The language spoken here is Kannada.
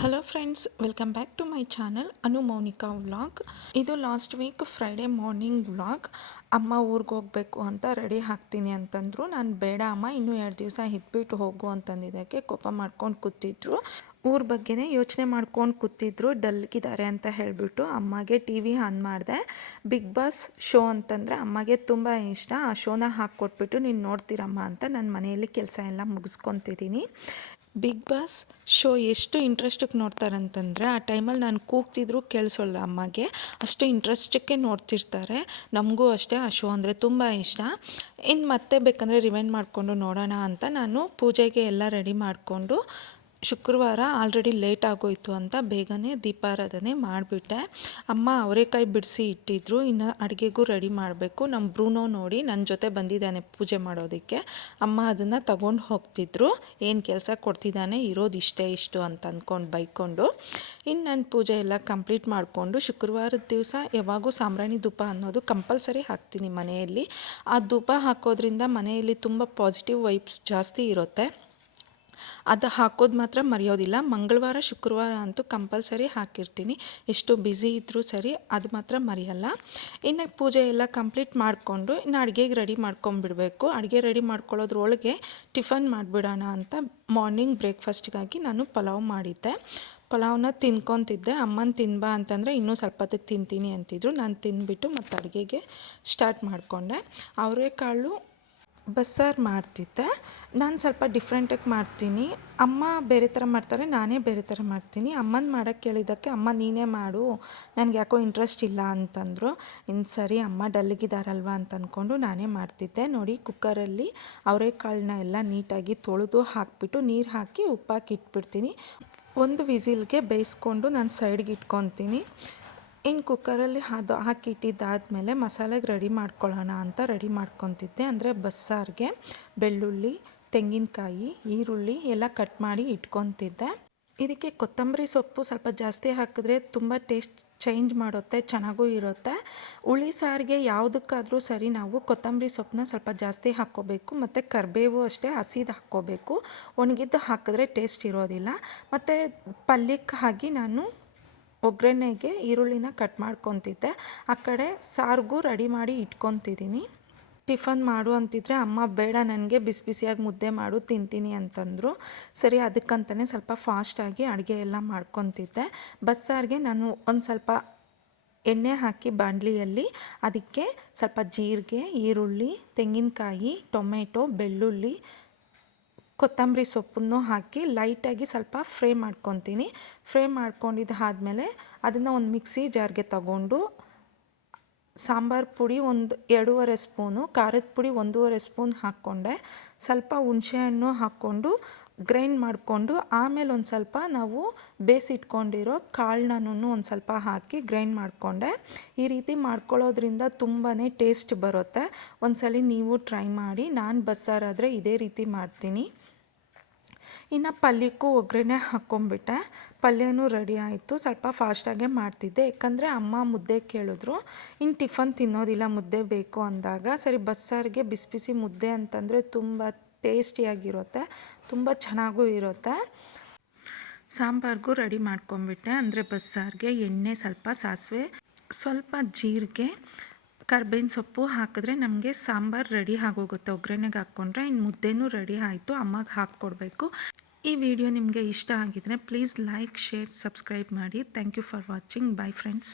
Hello friends welcome back to my channel Anu Mounika vlog ಇದು last week Friday morning vlog ಅಮ್ಮ ಊರಿಗೆ ಹೋಗಬೇಕು ಅಂತ ರೆಡಿ ಹಾಕ್ತೀನಿ ಅಂತಂದರು. ನಾನು ಬೇಡ ಅಮ್ಮ, ಇನ್ನೂ ಎರಡು ದಿವಸ ಇದ್ಬಿಟ್ಟು ಹೋಗು ಅಂತಂದಿದ್ದಕ್ಕೆ ಕೋಪ ಮಾಡ್ಕೊಂಡು ಕೂತಿದ್ರು. ಊರ ಬಗ್ಗೆನೇ ಯೋಚನೆ ಮಾಡ್ಕೊಂಡು ಕೂತಿದ್ರು ಡಲ್ಗಿದ್ದಾರೆ ಅಂತ ಹೇಳಿಬಿಟ್ಟು ಅಮ್ಮಗೆ ಟಿ ವಿ ಆನ್ ಮಾಡಿದೆ. ಬಿಗ್ ಬಾಸ್ ಶೋ ಅಂತಂದರೆ ಅಮ್ಮಗೆ ತುಂಬ ಇಷ್ಟ. ಆ ಶೋನ ಹಾಕ್ಕೊಟ್ಬಿಟ್ಟು ನೀನು ನೋಡ್ತೀರಮ್ಮ ಅಂತ ನನ್ನ ಮನೆಯಲ್ಲಿ ಕೆಲಸ ಎಲ್ಲ ಮುಗಿಸ್ಕೊತಿದ್ದೀನಿ. ಬಿಗ್ ಬಾಸ್ ಶೋ ಎಷ್ಟು ಇಂಟ್ರೆಸ್ಟಿಗೆ ನೋಡ್ತಾರಂತಂದರೆ ಆ ಟೈಮಲ್ಲಿ ನಾನು ಕೂಗ್ತಿದ್ರು ಕೇಳಿಸೋಲ್ಲ ಅಮ್ಮಗೆ. ಅಷ್ಟು ಇಂಟ್ರೆಸ್ಟಕ್ಕೆ ನೋಡ್ತಿರ್ತಾರೆ. ನಮಗೂ ಅಷ್ಟೇ ಆ ಶೋ ಅಂದರೆ ತುಂಬ ಇಷ್ಟ. ಇನ್ನು ಮತ್ತೆ ಬೇಕಂದರೆ ರಿವೈಂಡ್ ಮಾಡಿಕೊಂಡು ನೋಡೋಣ ಅಂತ ನಾನು ಪೂಜೆಗೆ ಎಲ್ಲ ರೆಡಿ ಮಾಡಿಕೊಂಡು ಶುಕ್ರವಾರ ಆಲ್ರೆಡಿ ಲೇಟ್ ಆಗೋಯಿತು ಅಂತ ಬೇಗನೆ ದೀಪಾರಾಧನೆ ಮಾಡಿಬಿಟ್ಟೆ. ಅಮ್ಮ ಅವರೇಕಾಯಿ ಬಿಡಿಸಿ ಇಟ್ಟಿದ್ರು. ಇನ್ನು ಅಡುಗೆಗೂ ರೆಡಿ ಮಾಡಬೇಕು. ನಮ್ಮ ಬ್ರೂನೋ ನೋಡಿ ನನ್ನ ಜೊತೆ ಬಂದಿದ್ದಾನೆ ಪೂಜೆ ಮಾಡೋದಕ್ಕೆ. ಅಮ್ಮ ಅದನ್ನು ತಗೊಂಡು ಹೋಗ್ತಿದ್ರು. ಏನು ಕೆಲಸ ಕೊಡ್ತಿದ್ದಾನೆ? ಇರೋದು ಇಷ್ಟೇ ಇಷ್ಟು ಅಂತ ಅಂದ್ಕೊಂಡು ಬೈಕೊಂಡು. ಇನ್ನು ನನ್ನ ಪೂಜೆ ಎಲ್ಲ ಕಂಪ್ಲೀಟ್ ಮಾಡಿಕೊಂಡು ಶುಕ್ರವಾರದ ದಿವಸ ಯಾವಾಗೂ ಸಾಂಬ್ರಾಣಿ ಧೂಪ ಅನ್ನೋದು ಕಂಪಲ್ಸರಿ ಹಾಕ್ತೀನಿ ಮನೆಯಲ್ಲಿ. ಆ ಧೂಪ ಹಾಕೋದ್ರಿಂದ ಮನೆಯಲ್ಲಿ ತುಂಬ ಪಾಸಿಟಿವ್ ವೈಬ್ಸ್ ಜಾಸ್ತಿ ಇರುತ್ತೆ. ಅದು ಹಾಕೋದು ಮಾತ್ರ ಮರೆಯೋದಿಲ್ಲ. ಮಂಗಳವಾರ, ಶುಕ್ರವಾರ ಅಂತೂ ಕಂಪಲ್ಸರಿ ಹಾಕಿರ್ತೀನಿ. ಎಷ್ಟು ಬ್ಯುಸಿ ಇದ್ದರೂ ಸರಿ ಅದು ಮಾತ್ರ ಮರೆಯಲ್ಲ. ಇನ್ನು ಪೂಜೆ ಎಲ್ಲ ಕಂಪ್ಲೀಟ್ ಮಾಡಿಕೊಂಡು ಇನ್ನು ಅಡುಗೆಗೆ ರೆಡಿ ಮಾಡ್ಕೊಂಬಿಡಬೇಕು ಅಡುಗೆ ರೆಡಿ ಮಾಡ್ಕೊಳ್ಳೋದ್ರೊಳಗೆ ಟಿಫನ್ ಮಾಡಿಬಿಡೋಣ ಅಂತ ಮಾರ್ನಿಂಗ್ ಬ್ರೇಕ್ಫಾಸ್ಟ್ಗಾಗಿ ನಾನು ಪಲಾವ್ ಮಾಡಿದ್ದೆ. ಪಲಾವ್ನ ತಿನ್ಕೊತಿದ್ದೆ. ಅಮ್ಮನ ತಿನ್ಬಾ ಅಂತಂದರೆ ಇನ್ನೂ ಸ್ವಲ್ಪ ಹೊತ್ತಿಗೆ ತಿಂತೀನಿ ಅಂತಿದ್ರು. ನಾನು ತಿಂದುಬಿಟ್ಟು ಮತ್ತು ಅಡುಗೆಗೆ ಸ್ಟಾರ್ಟ್ ಮಾಡಿಕೊಂಡೆ. ಅವರೆಕಾಳು ಬಸ್ಸಾರು ಮಾಡ್ತಿದ್ದೆ. ನಾನು ಸ್ವಲ್ಪ ಡಿಫ್ರೆಂಟಾಗಿ ಮಾಡ್ತೀನಿ. ಅಮ್ಮ ಬೇರೆ ಥರ ಮಾಡ್ತಾರೆ, ನಾನೇ ಬೇರೆ ಥರ ಮಾಡ್ತೀನಿ. ಅಮ್ಮನ ಮಾಡೋಕ್ಕೆ ಕೇಳಿದ್ದಕ್ಕೆ, ಅಮ್ಮ, ನೀನೇ ಮಾಡು. ನನಗೆ ಯಾಕೋ ಇಂಟ್ರೆಸ್ಟ್ ಇಲ್ಲ ಅಂತಂದರು. ಇನ್ನು ಸರಿ, ಅಮ್ಮ ಡಲ್ಗಿದಾರಲ್ವ ಅಂತ ಅಂದ್ಕೊಂಡು ನಾನೇ ಮಾಡ್ತಿದ್ದೆ. ನೋಡಿ ಕುಕ್ಕರಲ್ಲಿ ಅವರೆಕಾಳನ್ನ ಎಲ್ಲ ನೀಟಾಗಿ ತೊಳೆದು ಹಾಕಿಬಿಟ್ಟು ನೀರು ಹಾಕಿ ಉಪ್ಪಾಕಿ ಇಟ್ಬಿಡ್ತೀನಿ. ಒಂದು ವಿಸಿಲ್ಗೆ ಬೇಯಿಸ್ಕೊಂಡು ನಾನು ಸೈಡ್ಗೆ ಇಟ್ಕೊತೀನಿ. ಇನ್ನು ಕುಕ್ಕರಲ್ಲಿ ಅದು ಹಾಕಿಟ್ಟಿದ್ದಾದಮೇಲೆ ಮಸಾಲೆಗೆ ರೆಡಿ ಮಾಡ್ಕೊಳ್ಳೋಣ ಅಂತ ರೆಡಿ ಮಾಡ್ಕೊತಿದ್ದೆ. ಅಂದರೆ ಬಸ್ಸಾರಿಗೆ ಬೆಳ್ಳುಳ್ಳಿ, ತೆಂಗಿನಕಾಯಿ, ಈರುಳ್ಳಿ ಎಲ್ಲ ಕಟ್ ಮಾಡಿ ಇಟ್ಕೊತಿದ್ದೆ. ಇದಕ್ಕೆ ಕೊತ್ತಂಬರಿ ಸೊಪ್ಪು ಸ್ವಲ್ಪ ಜಾಸ್ತಿ ಹಾಕಿದ್ರೆ ತುಂಬ ಟೇಸ್ಟ್ ಚೇಂಜ್ ಮಾಡುತ್ತೆ, ಚೆನ್ನಾಗೂ ಇರುತ್ತೆ. ಹುಳಿ ಸಾರಿಗೆ ಯಾವುದಕ್ಕಾದರೂ ಸರಿ ನಾವು ಕೊತ್ತಂಬರಿ ಸೊಪ್ಪನ್ನ ಸ್ವಲ್ಪ ಜಾಸ್ತಿ ಹಾಕ್ಕೋಬೇಕು, ಮತ್ತು ಕರಿಬೇವು ಅಷ್ಟೇ ಹಸಿದು ಹಾಕ್ಕೋಬೇಕು. ಒಣಗಿದ್ದು ಹಾಕಿದ್ರೆ ಟೇಸ್ಟ್ ಇರೋದಿಲ್ಲ. ಮತ್ತು ಪಲ್ಯಕ್ಕೆ ಹಾಕಿ ನಾನು ಒಗ್ಗರಣೆಗೆ ಈರುಳ್ಳಿನ ಕಟ್ ಮಾಡ್ಕೊತಿದ್ದೆ. ಆ ಕಡೆ ಸಾರಿಗೂ ರೆಡಿ ಮಾಡಿ ಇಟ್ಕೊತಿದ್ದೀನಿ ಟಿಫನ್ ಮಾಡು ಅಂತಿದ್ರೆ ಅಮ್ಮ, ಬೇಡ, ನನಗೆ ಬಿಸಿ ಬಿಸಿಯಾಗಿ ಮುದ್ದೆ ಮಾಡು, ತಿಂತೀನಿ ಅಂತಂದರು. ಸರಿ ಅದಕ್ಕಂತಲೇ ಸ್ವಲ್ಪ ಫಾಸ್ಟಾಗಿ ಅಡುಗೆ ಎಲ್ಲ ಮಾಡ್ಕೊತಿದ್ದೆ. ಬಸ್ಸಾರಿಗೆ ನಾನು ಒಂದು ಸ್ವಲ್ಪ ಎಣ್ಣೆ ಹಾಕಿ ಬಾಂಡ್ಲಿಯಲ್ಲಿ ಅದಕ್ಕೆ ಸ್ವಲ್ಪ ಜೀರಿಗೆ, ಈರುಳ್ಳಿ, ತೆಂಗಿನಕಾಯಿ, ಟೊಮೆಟೊ, ಬೆಳ್ಳುಳ್ಳಿ ಕೊತ್ತಂಬರಿ ಸೊಪ್ಪನ್ನು ಹಾಕಿ ಲೈಟಾಗಿ ಸ್ವಲ್ಪ ಫ್ರೈ ಮಾಡ್ಕೊತೀನಿ. ಫ್ರೈ ಮಾಡ್ಕೊಂಡಿದ್ದಾದ್ಮೇಲೆ ಅದನ್ನು ಒಂದು ಮಿಕ್ಸಿ ಜಾರ್ಗೆ ತಗೊಂಡು ಸಾಂಬಾರು ಪುಡಿ ಒಂದು, ಎರಡೂವರೆ ಸ್ಪೂನು, ಖಾರದ ಪುಡಿ ಒಂದೂವರೆ ಸ್ಪೂನ್ ಹಾಕ್ಕೊಂಡೆ. ಸ್ವಲ್ಪ ಹುಣಸೆಹಣ್ಣು ಹಾಕ್ಕೊಂಡು ಗ್ರೈಂಡ್ ಮಾಡಿಕೊಂಡು ಆಮೇಲೆ ಒಂದು ಸ್ವಲ್ಪ ನಾವು ಬೇಯಿಸಿಟ್ಕೊಂಡಿರೋ ಕಾಳನ್ನೂ ಒಂದು ಸ್ವಲ್ಪ ಹಾಕಿ ಗ್ರೈಂಡ್ ಮಾಡಿಕೊಂಡೆ. ಈ ರೀತಿ ಮಾಡ್ಕೊಳ್ಳೋದ್ರಿಂದ ತುಂಬಾ ಟೇಸ್ಟ್ ಬರುತ್ತೆ. ಒಂದ್ಸಲ ನೀವು ಟ್ರೈ ಮಾಡಿ. ನಾನು ಬಸ್ಸಾರಾದರೆ ಇದೇ ರೀತಿ ಮಾಡ್ತೀನಿ. ಇನ್ನು ಪಲ್ಯಕ್ಕೂ ಒಗ್ಗರಣೆ ಹಾಕ್ಕೊಂಬಿಟ್ಟೆ ಪಲ್ಯನೂ ರೆಡಿ ಆಯಿತು. ಸ್ವಲ್ಪ ಫಾಸ್ಟಾಗೆ ಮಾಡ್ತಿದ್ದೆ. ಯಾಕಂದರೆ ಅಮ್ಮ ಮುದ್ದೆ ಕೇಳಿದ್ರು. ಇನ್ನು ಟಿಫನ್ ತಿನ್ನೋದಿಲ್ಲ, ಮುದ್ದೆ ಬೇಕು ಅಂದಾಗ. ಸರಿ, ಬಸ್ಸಾರಿಗೆ ಬಿಸಿ ಬಿಸಿ ಮುದ್ದೆ ಅಂತಂದರೆ ತುಂಬ ಟೇಸ್ಟಿಯಾಗಿರುತ್ತೆ ತುಂಬ ಚೆನ್ನಾಗೂ ಇರುತ್ತೆ. ಸಾಂಬಾರಿಗೂ ರೆಡಿ ಮಾಡ್ಕೊಂಬಿಟ್ಟೆ. ಅಂದರೆ ಬಸ್ಸಾರಿಗೆ ಎಣ್ಣೆ, ಸ್ವಲ್ಪ ಸಾಸಿವೆ, ಸ್ವಲ್ಪ ಜೀರಿಗೆ ಕರ್ಬೇವಿನ ಸೊಪ್ಪು ಹಾಕಿದ್ರೆ ನಮಗೆ ಸಾಂಬಾರು ರೆಡಿ ಆಗೋಗುತ್ತೆ. ಒಗ್ಗರಣೆಗೆ ಹಾಕ್ಕೊಂಡ್ರೆ ಇನ್ನು ಮುದ್ದೆನೂ ರೆಡಿ ಆಯಿತು. ಅಮ್ಮಗೆ ಹಾಕ್ಕೊಡ್ಬೇಕು. ಈ ವಿಡಿಯೋ ನಿಮಗೆ ಇಷ್ಟ ಆಗಿದ್ರೆ ಪ್ಲೀಸ್ ಲೈಕ್ ಶೇರ್ ಸಬ್ಸ್ಕ್ರೈಬ್ ಮಾಡಿ. Thank you for watching bye friends